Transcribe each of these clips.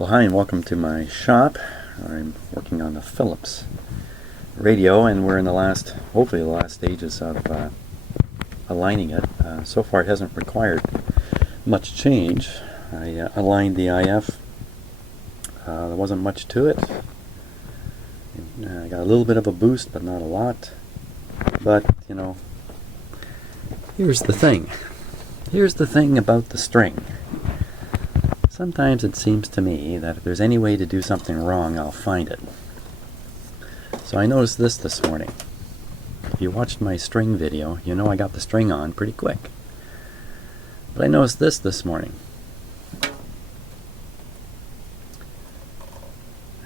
Well, hi and welcome to my shop. I'm working on the Philips radio and we're in hopefully the last stages of aligning it. So far it hasn't required much change. I aligned the IF. There wasn't much to it. I got a little bit of a boost, but not a lot. But, you know, here's the thing. Here's the thing about the string. Sometimes it seems to me that if there's any way to do something wrong, I'll find it. So I noticed this morning. If you watched my string video, you know I got the string on pretty quick. But I noticed this morning.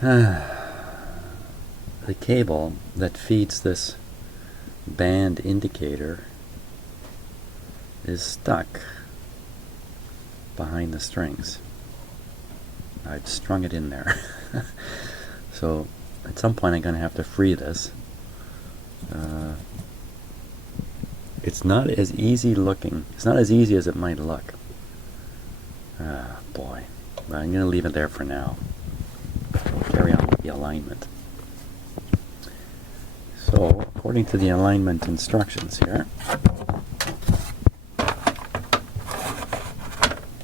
The cable that feeds this band indicator is stuck behind the strings. I've strung it in there. So at some point I'm going to have to free this. It's not as easy looking. It's not as easy as it might look. Boy. But I'm going to leave it there for now. Carry on with the alignment. So, according to the alignment instructions here.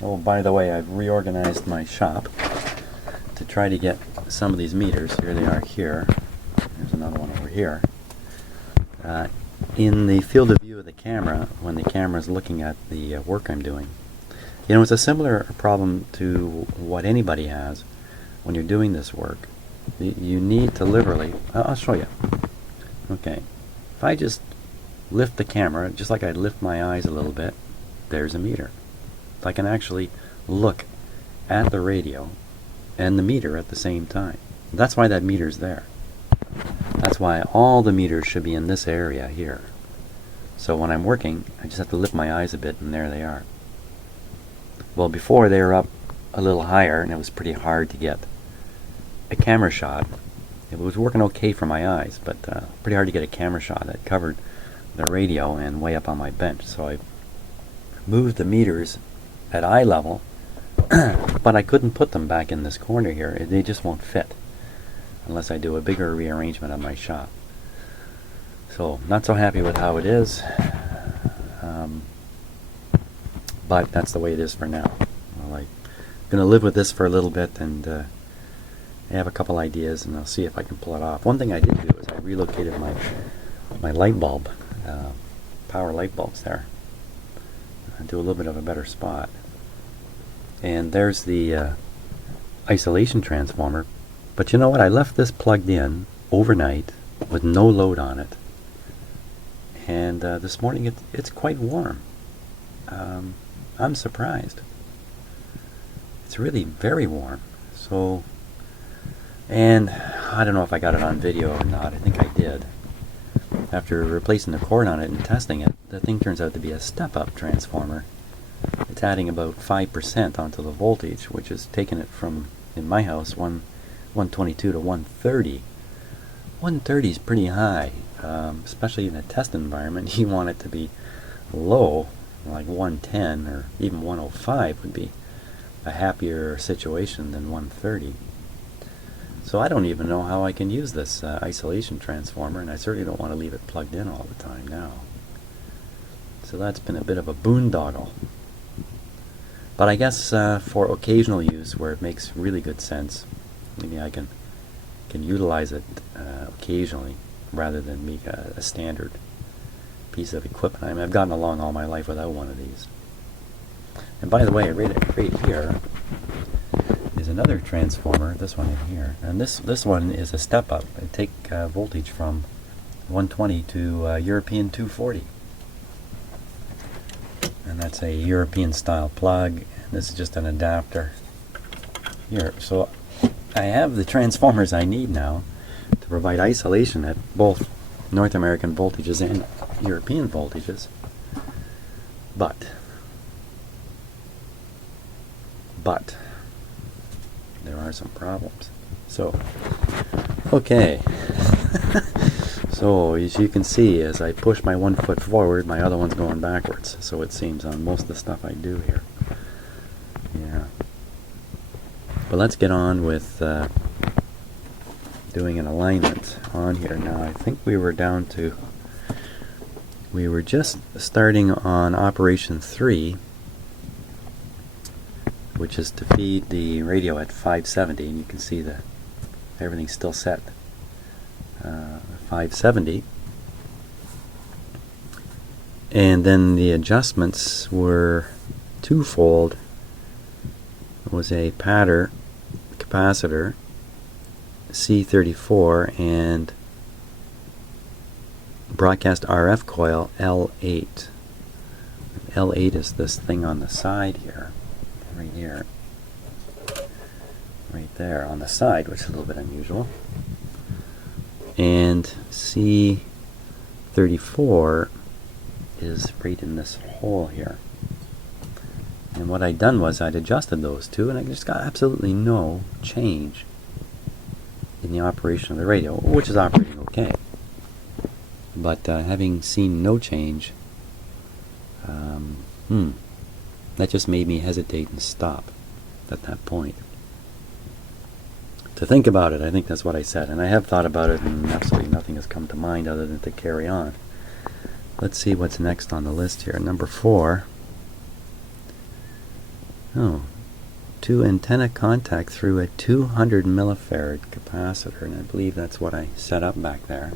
Oh, by the way, I've reorganized my shop to try to get some of these meters. Here they are here. There's another one over here. In the field of view of the camera, when the camera is looking at the work I'm doing. You know, it's a similar problem to what anybody has when you're doing this work. You need to literally, I'll show you. Okay, if I just lift the camera, just like I lift my eyes a little bit, there's a meter. If I can actually look at the radio and the meter at the same time. That's why that meter's there. That's why all the meters should be in this area here. So when I'm working, I just have to lift my eyes a bit and there they are. Well, before they were up a little higher and it was pretty hard to get a camera shot. It was working okay for my eyes, but pretty hard to get a camera shot that covered the radio and way up on my bench. So I moved the meters at eye level, but I couldn't put them back in this corner here. They just won't fit unless I do a bigger rearrangement of my shop. So not so happy with how it is, but that's the way it is for now. Well, I'm going to live with this for a little bit, and I have a couple ideas, and I'll see if I can pull it off. One thing I did do is I relocated my light bulb, power light bulbs there, do a little bit of a better spot. And there's the isolation transformer. But you know what? I left this plugged in overnight with no load on it. And this morning it's quite warm. I'm surprised. It's really very warm. So, and I don't know if I got it on video or not. I think I did. After replacing the cord on it and testing it, the thing turns out to be a step-up transformer. It's adding about 5% onto the voltage, which is taking it from, in my house, 122 to 130. 130 is pretty high, especially in a test environment. You want it to be low, like 110 or even 105 would be a happier situation than 130. So I don't even know how I can use this isolation transformer, and I certainly don't want to leave it plugged in all the time now. So that's been a bit of a boondoggle. But I guess for occasional use where it makes really good sense, maybe I can utilize it occasionally rather than make a standard piece of equipment. I mean, I've gotten along all my life without one of these. And by the way, right here is another transformer, this one in here. And this one is a step-up. I take voltage from 120 to European 240. And that's a European style plug, and this is just an adapter here. So I have the transformers I need now to provide isolation at both North American voltages and European voltages. But there are some problems. So, okay. So, as you can see, as I push my one foot forward, my other one's going backwards. So it seems on most of the stuff I do here. Yeah. But let's get on with doing an alignment on here. Now I think we were just starting on operation 3, which is to feed the radio at 570, and you can see that everything's still set 570. And then the adjustments were twofold. It was a Patter capacitor C34 and broadcast RF coil L8. L8 is this thing on the side here, right here, right there on the side, which is a little bit unusual. And C34 is right in this hole here. And what I'd done was I'd adjusted those two, and I just got absolutely no change in the operation of the radio, which is operating okay. But having seen no change, that just made me hesitate and stop at that point. To think about it, I think that's what I said. And I have thought about it, and absolutely nothing has come to mind other than to carry on. Let's see what's next on the list here. Number 4. Oh, 2 antenna contact through a 200 millifarad capacitor, and I believe that's what I set up back there.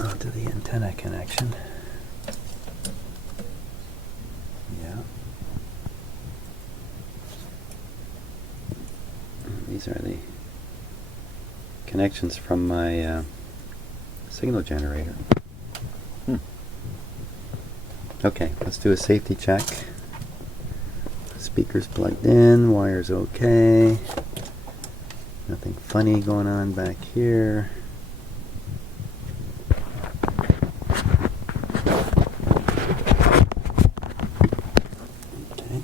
I'll do the antenna connection. Yeah. These are the connections from my signal generator. Okay, let's do a safety check. Speaker's plugged in, wire's okay. Nothing funny going on back here. Okay,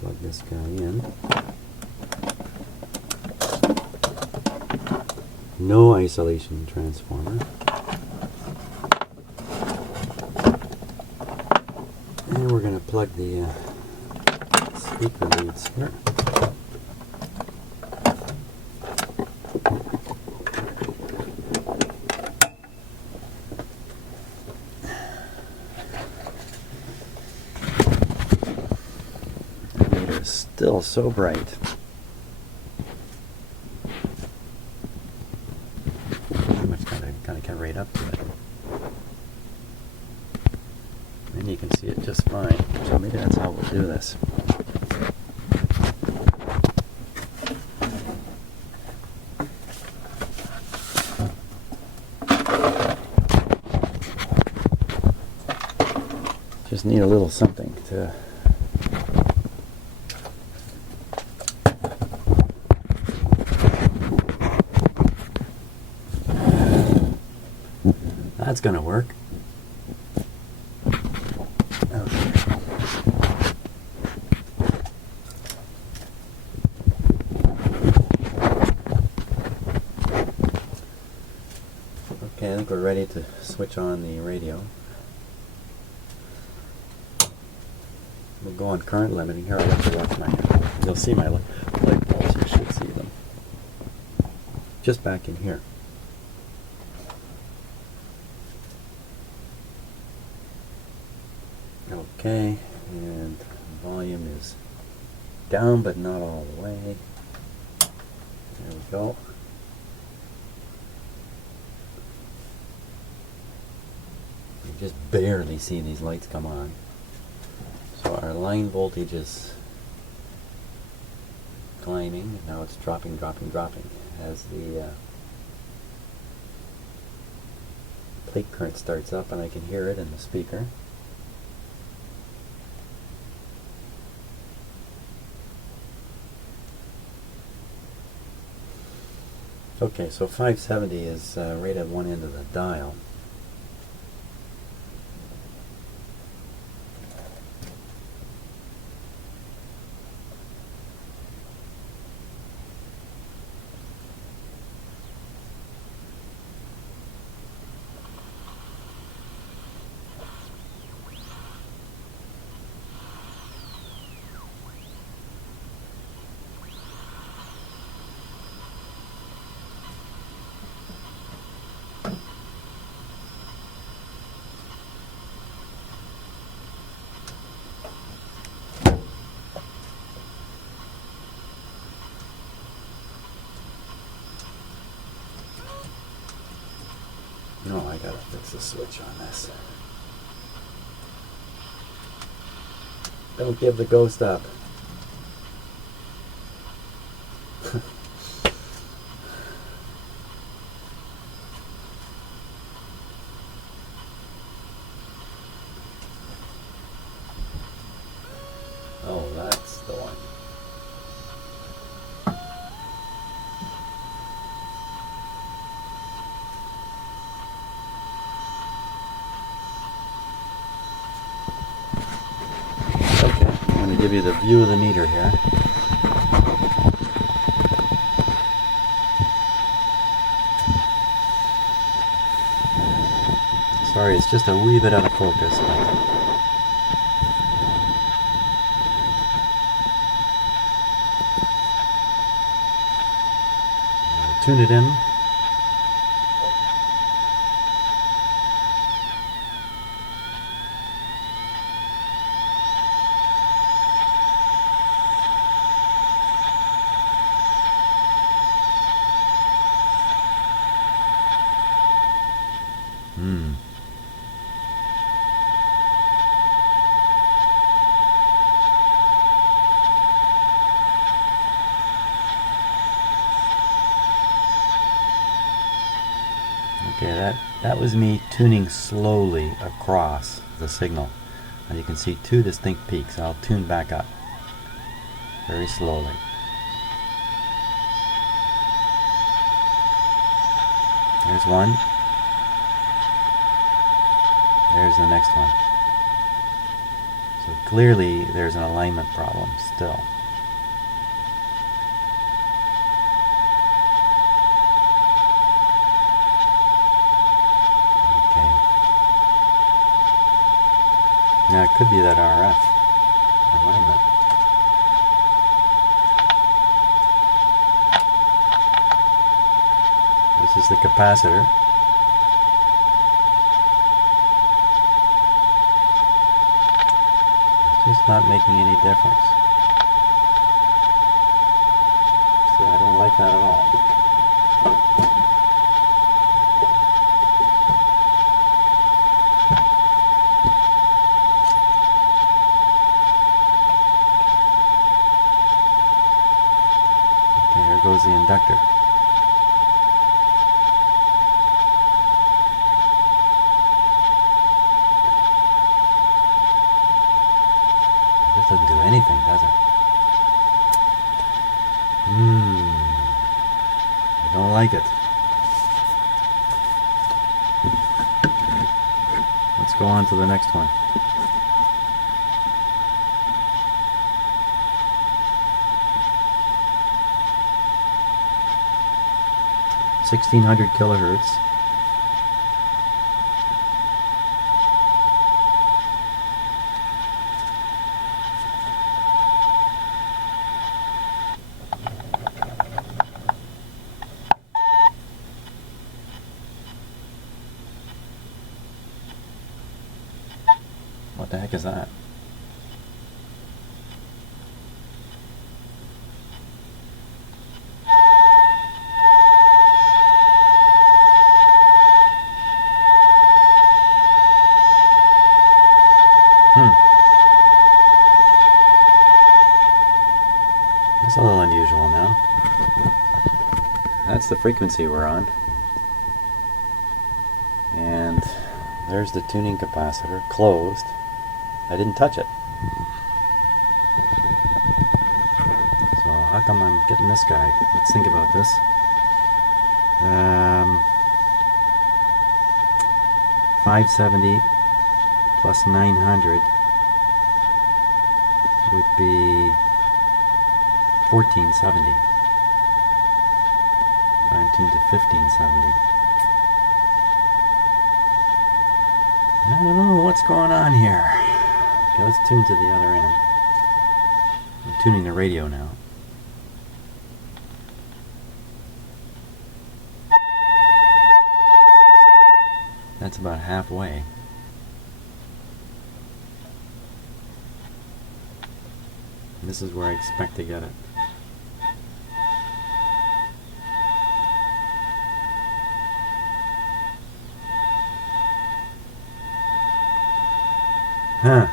plug this guy in. No isolation transformer. And we're going to plug the speaker leads here. The meter is still so bright. Pretty much gotta get right up to it. And you can see it just fine. So maybe that's how we'll do this. Just need a little something to that's gonna work. Okay, I think we're ready to switch on the radio. We'll go on current limiting. Here, I'll let you watch my... You'll see my light bulbs. You should see them. Just back in here. Okay, and volume is down, but not all the way. There we go. You just barely see these lights come on. So our line voltage is climbing. Now it's dropping as the plate current starts up, and I can hear it in the speaker. Okay, so 570 is right at one end of the dial. What's the switch on this? Don't give the ghost up. Oh, that's the one. Okay, I'm going to give you the view of the meter here. Sorry, it's just a wee bit out of focus. Tune it in. Okay, that was me tuning slowly across the signal. And you can see two distinct peaks. I'll tune back up very slowly. There's one. There's the next one. So clearly there's an alignment problem still. Okay. Now it could be that RF alignment. This is the capacitor. It's just not making any difference. See, I don't like that at all. Okay, there goes the inductor. This doesn't do anything, does it? I don't like it. Let's go on to the next one. (1600 kilohertz). What the heck is that? It's a little unusual now. That's the frequency we're on. And there's the tuning capacitor closed. I didn't touch it. So how come I'm getting this guy? Let's think about this. 570 plus 900 would be 1470. Fine tuned to 1570. I don't know what's going on here. Okay, let's tune to the other end. I'm tuning the radio now. That's about halfway. This is where I expect to get it. Huh.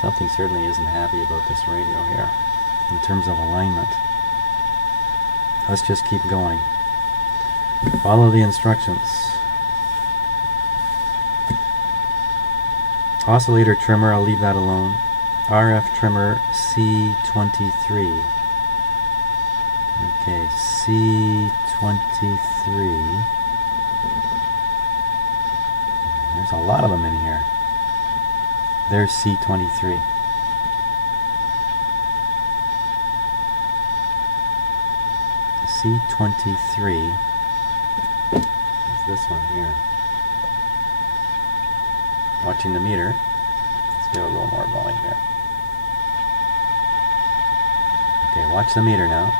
Something certainly isn't happy about this radio here in terms of alignment. Let's just keep going. Follow the instructions. Oscillator trimmer, I'll leave that alone. RF trimmer C23. Okay, C23. There's a lot of them in here. There's C23. C23 is this one here. Watching the meter. Let's give it a little more volume here. Okay, watch the meter now.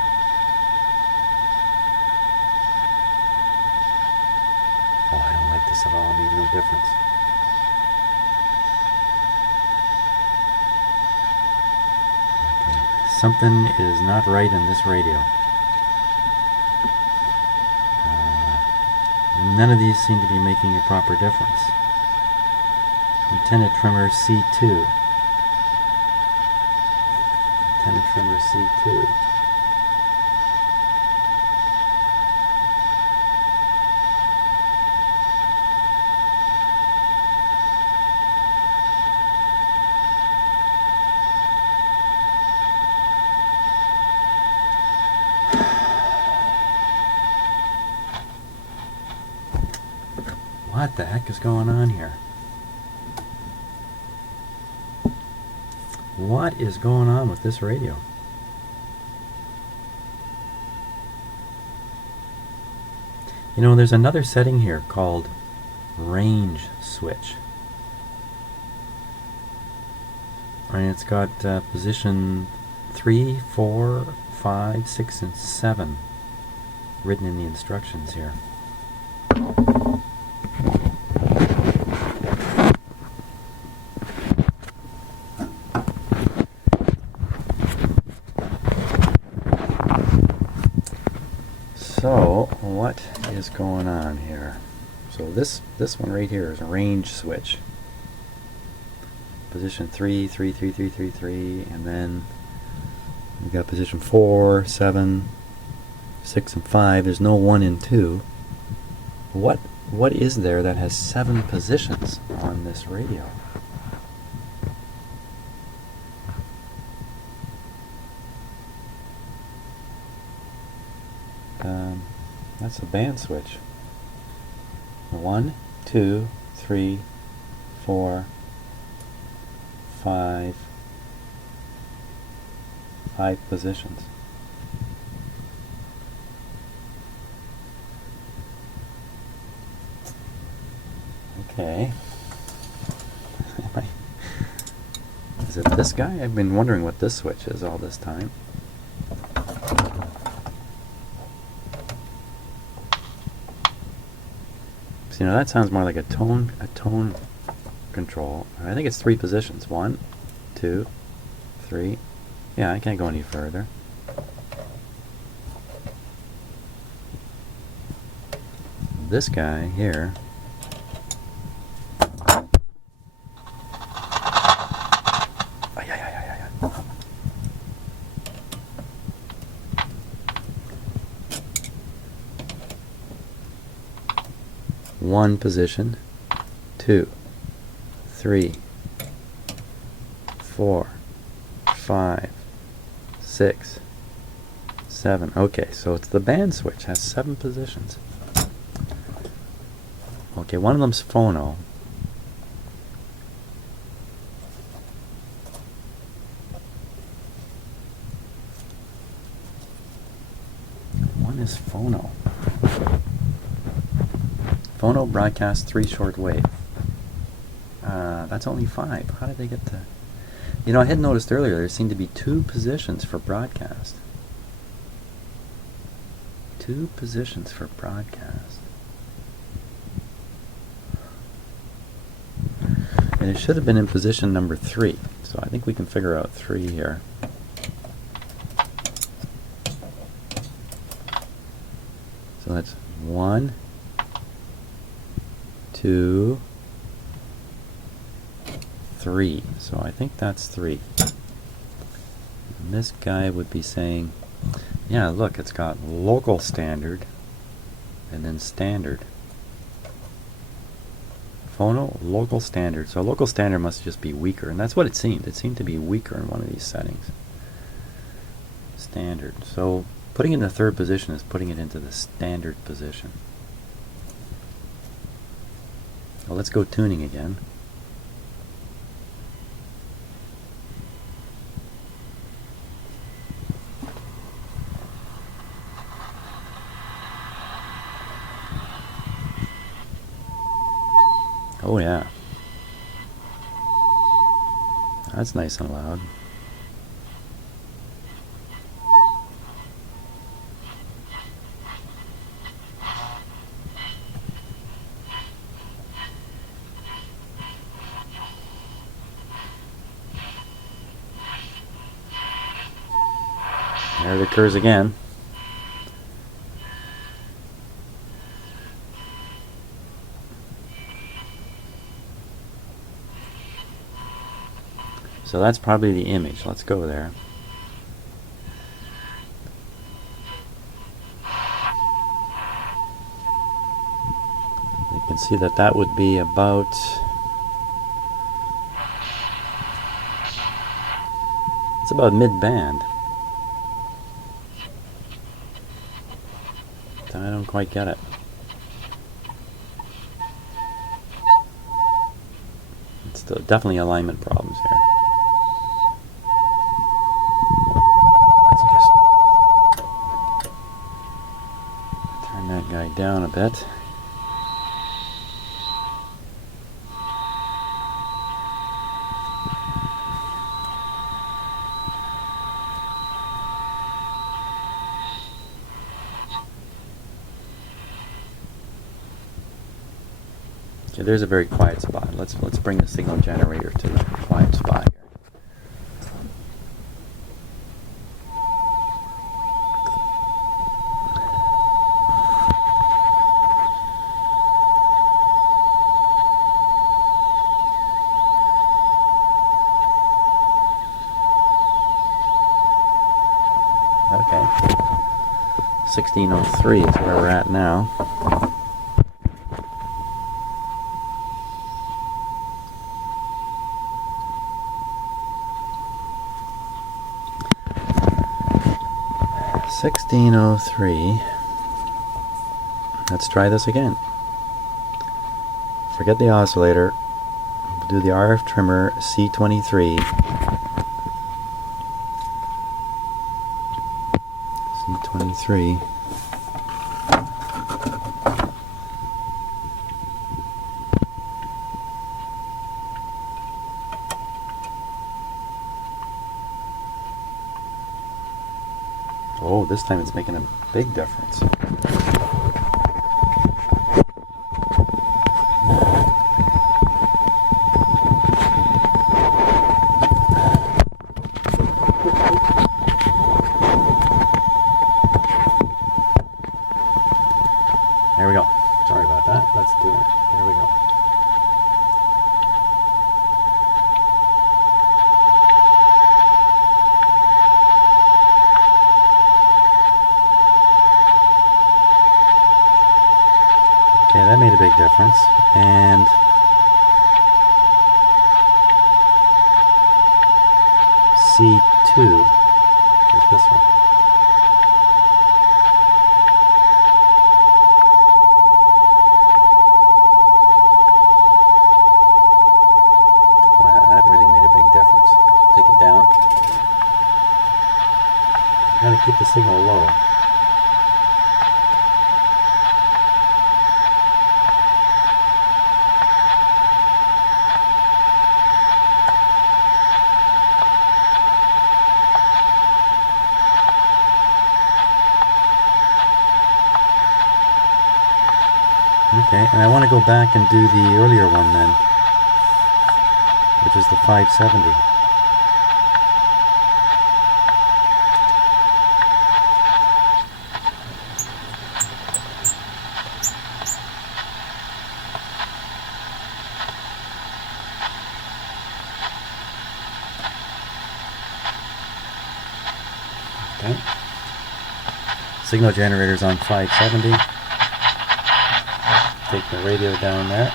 Oh, I don't like this at all. It made no difference. Okay, something is not right in this radio. None of these seem to be making a proper difference. Antenna trimmer C2. Antenna trimmer C2. What the heck is going on here? What is going on with this radio? You know, there's another setting here called range switch. And it's got position 3, 4, 5, 6, and 7 written in the instructions here. So, what is going on here? So this one right here is a range switch. Position 3, 3, 3, 3, 3, 3, and then we've got position 4, 7, 6, and 5. There's no 1 and 2. What is there that has 7 positions on this radio? That's a band switch. 1, 2, 3, 4, 5 positions. Okay. Is it this guy? I've been wondering what this switch is all this time. So, you know, that sounds more like a tone control. I think it's 3 positions. 1, 2, 3. Yeah, I can't go any further. This guy here. One position, 2, 3, 4, 5, 6, 7. Okay, so it's the band switch. Has 7 positions. Okay, one of them's phono. One is phono. Phono broadcast 3 shortwave. That's only 5. How did they get to... You know, I had noticed earlier there seemed to be 2 positions for broadcast. 2 positions for broadcast. And it should have been in position number 3. So I think we can figure out 3 here. So that's 1, 2, 3. So I think that's 3. And this guy would be saying, yeah, look, it's got local standard and then standard. Phono, local standard. So local standard must just be weaker, and that's what it seemed. It seemed to be weaker in one of these settings. Standard. So putting it in the 3rd position is putting it into the standard position. Well, let's go tuning again. Oh yeah. That's nice and loud. There it occurs again. So that's probably the image. Let's go there. You can see that that would be about, it's about mid-band. I don't quite get it. It's still definitely alignment problems here. Let's just turn that guy down a bit. Okay, there's a very quiet spot. Let's bring the signal generator to the quiet spot here. Okay. 1603 is where we're at now. Let's try this again. Forget the oscillator. We'll do the RF trimmer C23. C23. Oh, this time it's making a big difference. There we go. Sorry about that. Let's do it. There we go. Okay, that made a big difference. And C2 is this one. Wow, that really made a big difference. Take it down. You gotta keep the signal low. Okay, and I want to go back and do the earlier one then, which is the 570. Okay. Signal generator's on 570. Take the radio down there.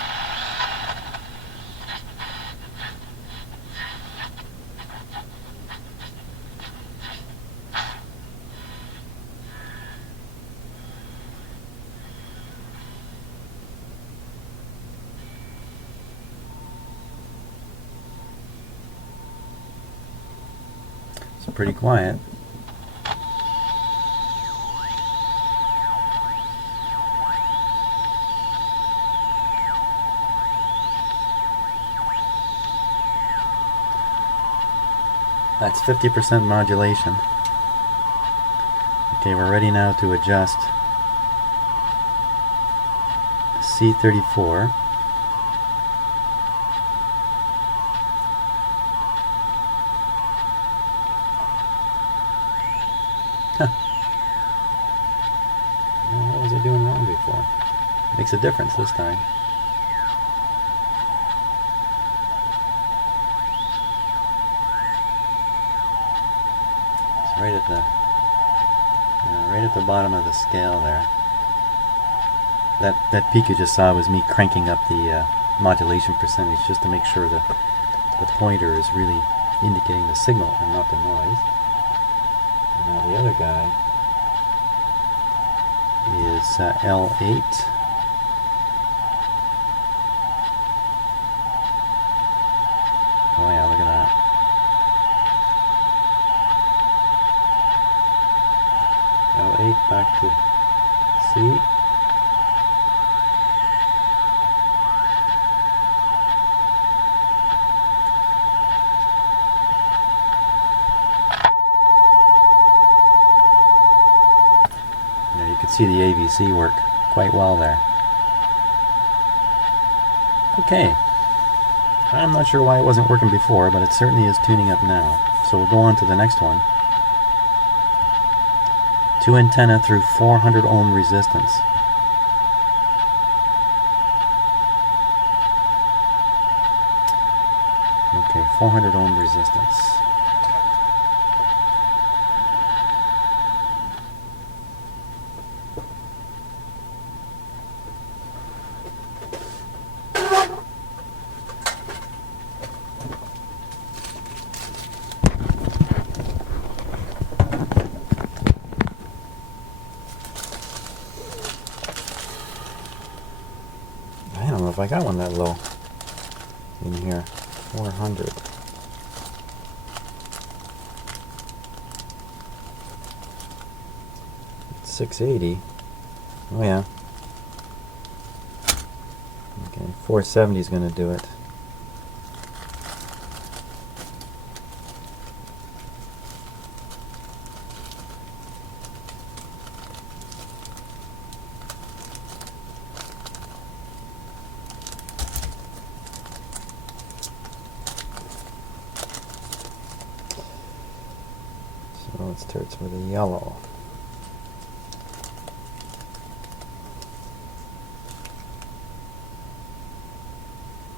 It's pretty quiet. That's 50% modulation. Okay, we're ready now to adjust C34. What was I doing wrong before? Makes a difference this time. It's right at the bottom of the scale there. That peak you just saw was me cranking up the modulation percentage just to make sure that the pointer is really indicating the signal and not the noise. And now the other guy is L8. Oh yeah, look at that. L8 back to C. You can see the AVC work quite well there. Okay. I'm not sure why it wasn't working before, but it certainly is tuning up now. So we'll go on to the next one. 2 antenna through 400 ohm resistance. Okay, 400 ohm resistance. I don't know if I got one that low in here. 400. It's 680. Oh yeah. Okay, 470 is going to do it. So let's start with a yellow.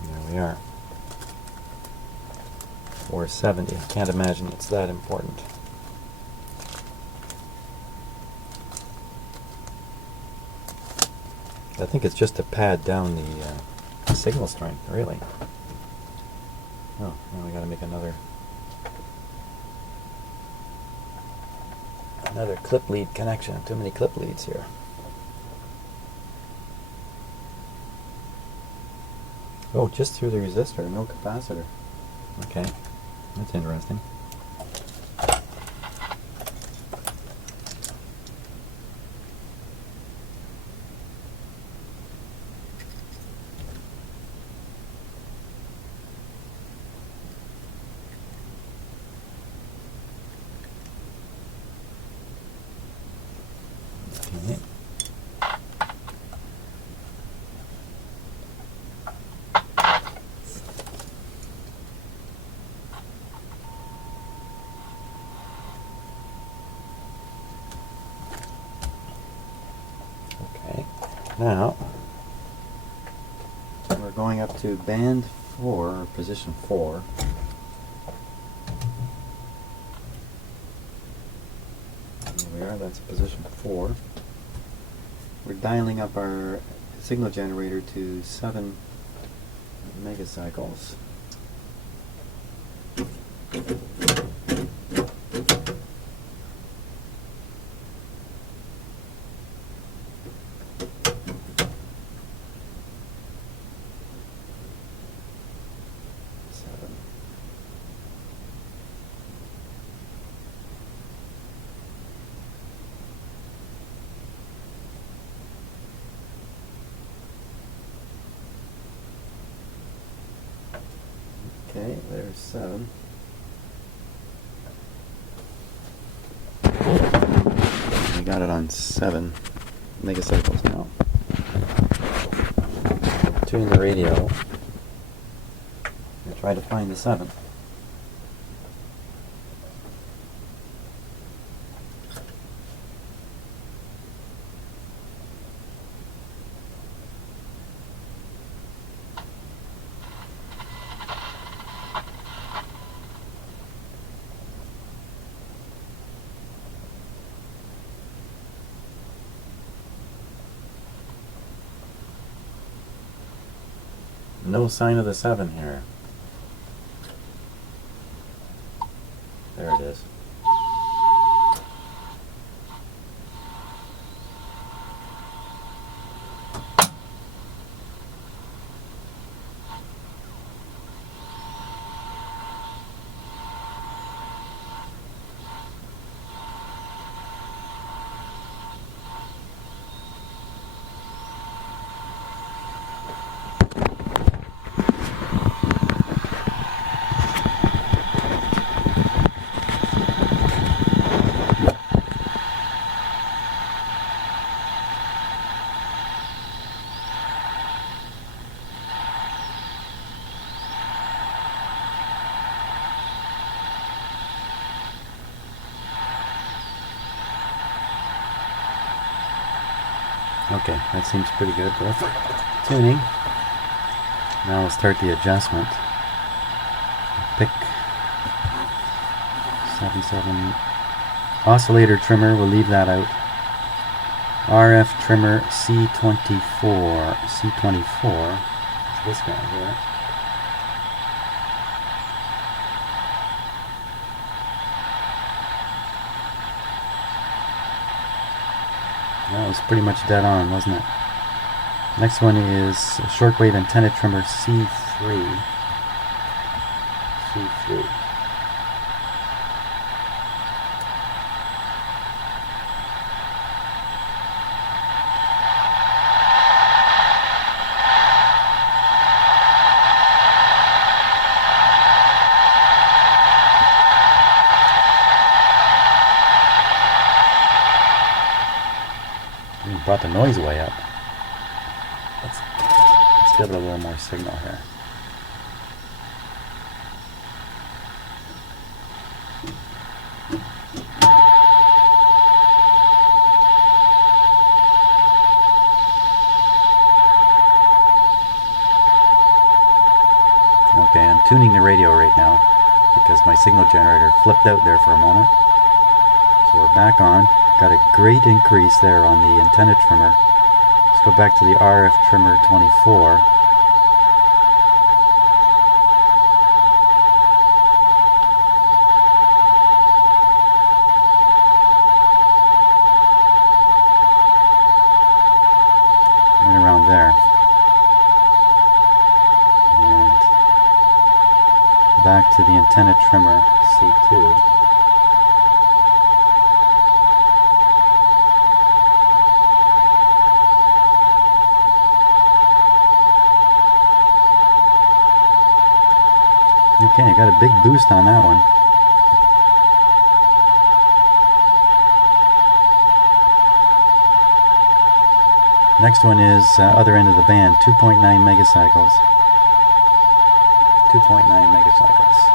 There we are. 470. Can't imagine it's that important. I think it's just to pad down the signal strength, really. Oh, now we got to make another clip lead connection. Too many clip leads here. Oh, just through the resistor, no capacitor. Okay, that's interesting. Okay. Okay, now we're going up to band 4, or position 4. There we are, that's position 4. We're dialing up our signal generator to 7 megacycles. Okay, there's 7. We got it on 7 megacycles now. Tune the radio and try to find the 7. No sign of the 7 here. There it is. Okay, that seems pretty good. Both tuning. Now we'll start the adjustment. Pick 7.7 oscillator trimmer. We'll leave that out. RF trimmer C24. C24. It's this guy here. That was pretty much dead on, wasn't it? Next one is shortwave antenna trimmer C3. C3. Brought the noise way up. Let's give it a little more signal here. Okay, I'm tuning the radio right now because my signal generator flipped out there for a moment. So we're back on. Got a great increase there on the antenna trimmer. Let's go back to the RF trimmer 24. Right around there. And back to the antenna trimmer C2. Okay, I got a big boost on that one. Next one is other end of the band, 2.9 megacycles. 2.9 megacycles.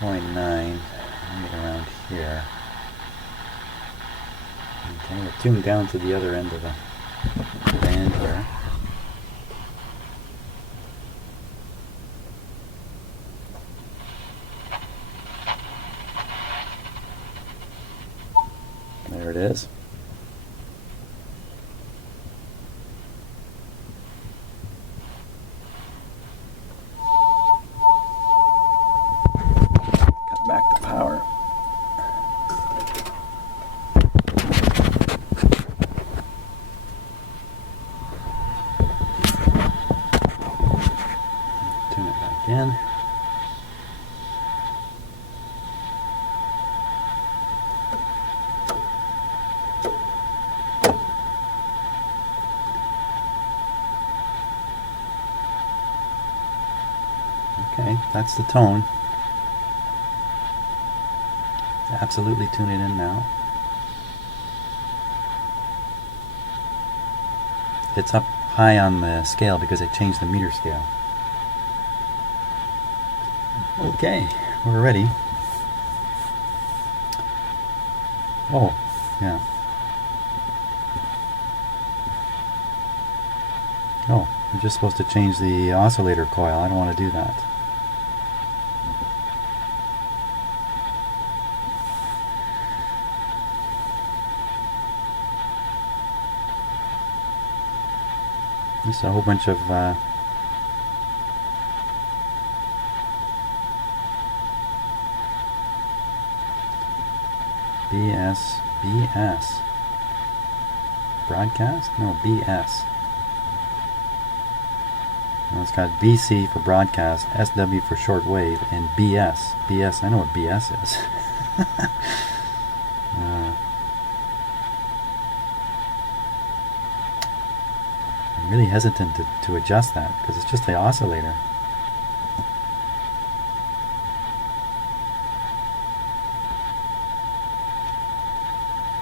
.9, maybe around here. Okay, we'll tune down to the other end of the band here. There it is. Cut back the power. Tune it back in. Okay, that's the tone. Absolutely tune it in now. It's up high on the scale because I changed the meter scale. Okay, we're ready. Oh, yeah. Oh, I'm just supposed to change the oscillator coil. I don't want to do that. Just a whole bunch of BS. Broadcast? No, BS. Well, it's got BC for broadcast, SW for shortwave, and BS. BS, I know what BS is. I'm really hesitant to adjust that because it's just the oscillator.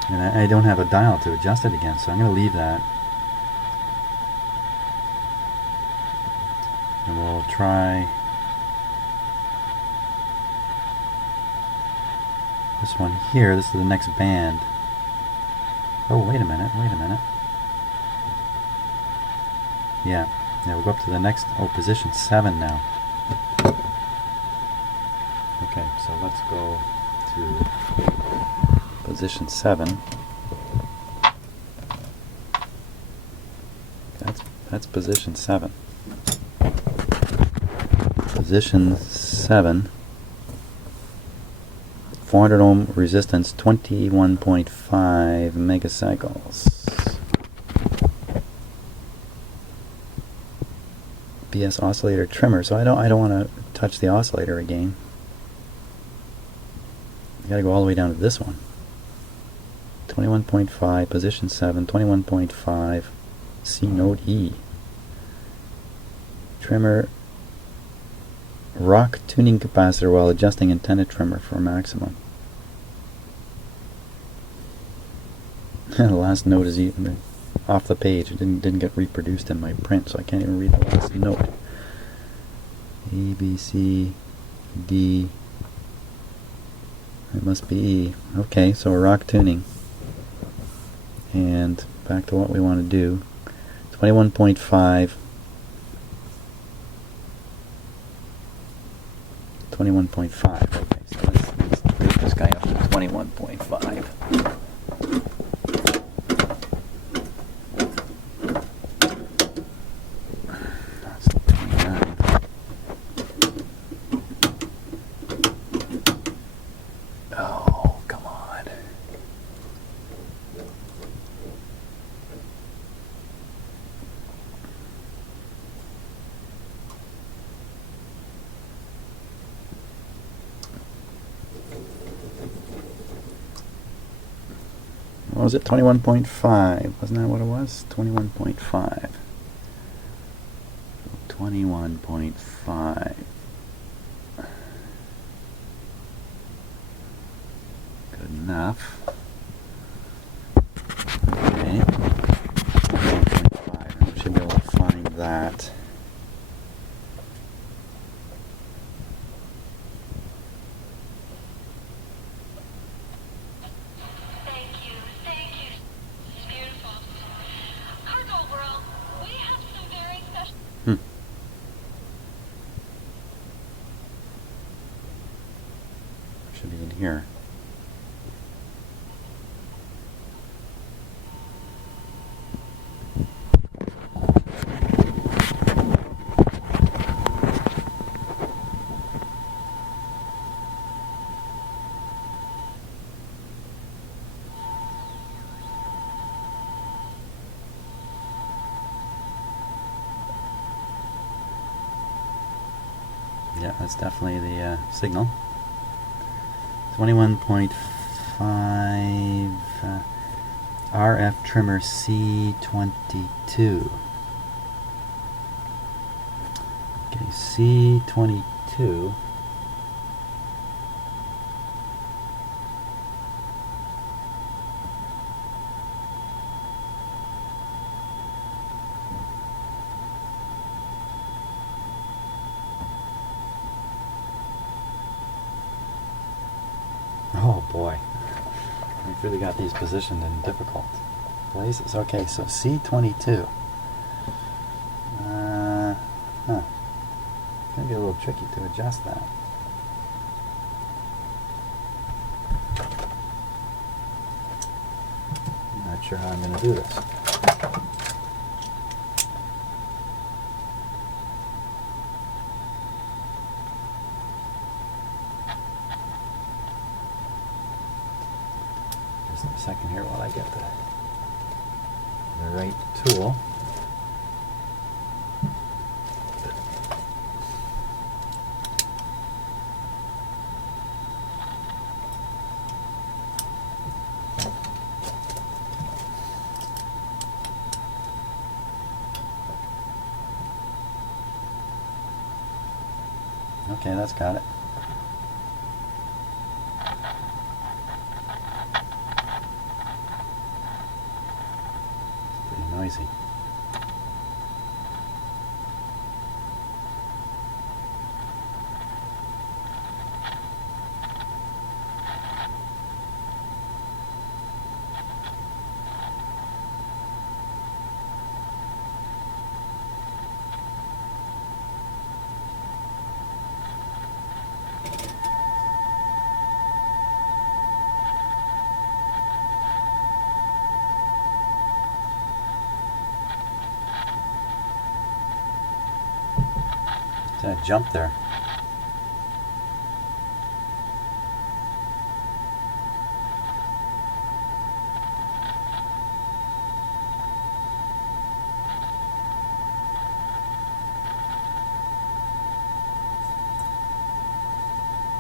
And I don't have a dial to adjust it again, so I'm going to leave that. And we'll try this one here. This is the next band. Oh, wait a minute. Yeah, we'll go up to the next, position 7 now. Okay, so let's go to position 7. That's position 7. Position 7. 400 ohm resistance, 21.5 megacycles. BS oscillator trimmer, so I don't want to touch the oscillator again. I got to go all the way down to this one. 21.5, position 7, 21.5, C note E. Trimmer, rock tuning capacitor while adjusting antenna trimmer for maximum. The last note is even off the page. It didn't get reproduced in my print, so I can't even read the last note. A, B, C, D. It must be E. Okay, so we're rock tuning. And back to what we want to do. 21.5. 21.5. Okay, so let's break this guy up to 21.5. That's 29. Oh, come on. What was it? 21.5. Wasn't that what it was? 21.5. 21.5. Good enough. Okay. 21.5. I should be able to find that. should be in here. Yeah, that's definitely the signal. 21.5 RF trimmer C22. Okay, C22. Oh boy, we've really got these positioned in difficult places. Okay, so C22. It's going to be a little tricky to adjust that. I'm not sure how I'm going to do this. Just a second here while I get the right tool. Okay, that's got it. Pretty noisy. That jump there.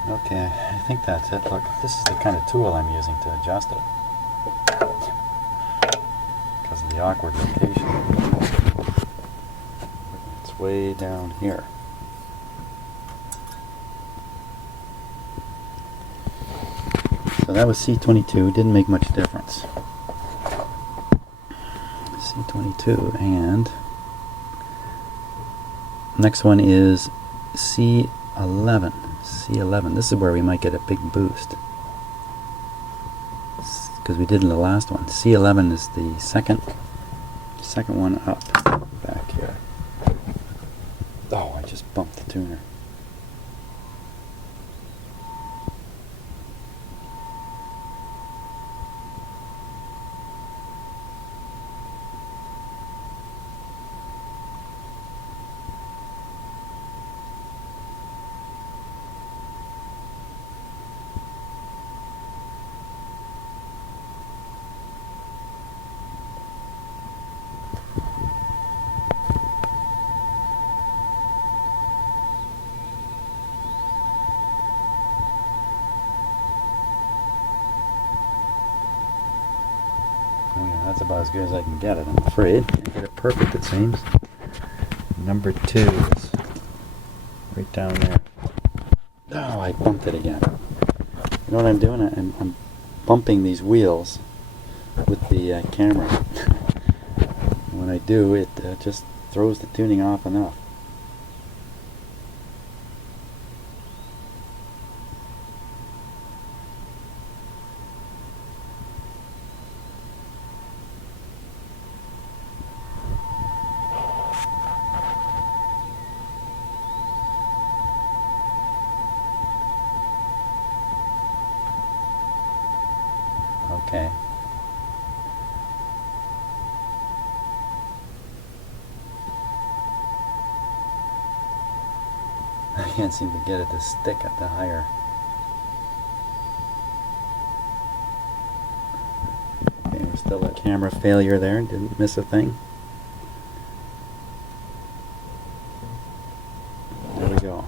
Okay, I think that's it. Look, this is the kind of tool I'm using to adjust it. Because of the awkward location. It's way down here. So that was C22, didn't make much difference. C22, and next one is C11. C11, this is where we might get a big boost, because we did in the last one. C11 is the second one up back here. Oh, I just bumped the tuner. Oh yeah, that's about as good as I can get it, I'm afraid. Can't get it perfect, it seems. Number 2 is right down there. Oh, I bumped it again. You know what I'm doing? I'm bumping these wheels with the camera. When I do, it just throws the tuning off enough. Okay. I can't seem to get it to stick at the higher. Okay, we're still at camera failure there. Didn't miss a thing. There we go.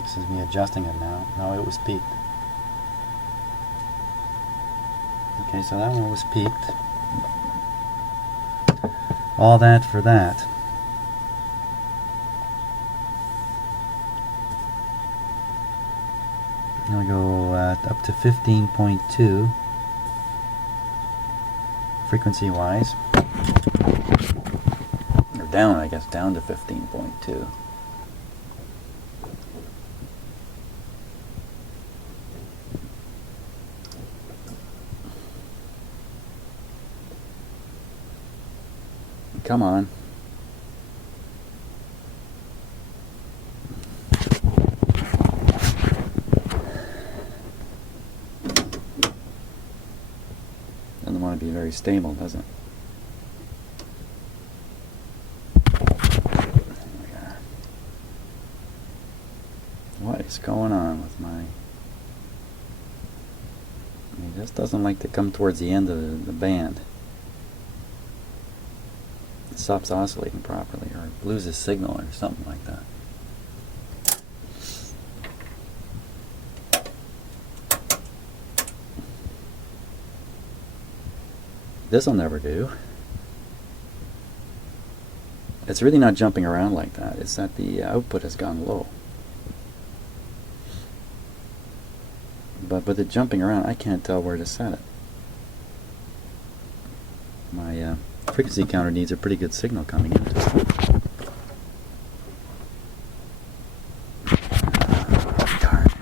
This is me adjusting it now. No, it was peaked. Okay, so that one was peaked. All that for that. I'll go up to 15.2 frequency wise. Or down, I guess, down to 15.2. Come on. Doesn't want to be very stable, does it? There we are. What is going on with my... He just doesn't like to come towards the end of the band. It stops oscillating properly, or loses signal, or something like that. This'll never do. It's really not jumping around like that. It's that the output has gone low. But with it jumping around, I can't tell where to set it. My frequency counter needs a pretty good signal coming into it. Darn it.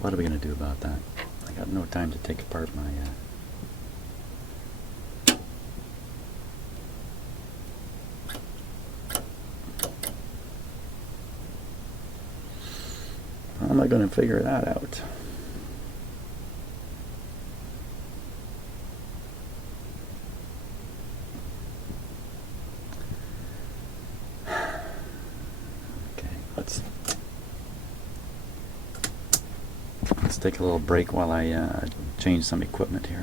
What are we going to do about that? I got no time to take apart my... How am I going to figure that out? Okay, let's take a little break while I change some equipment here.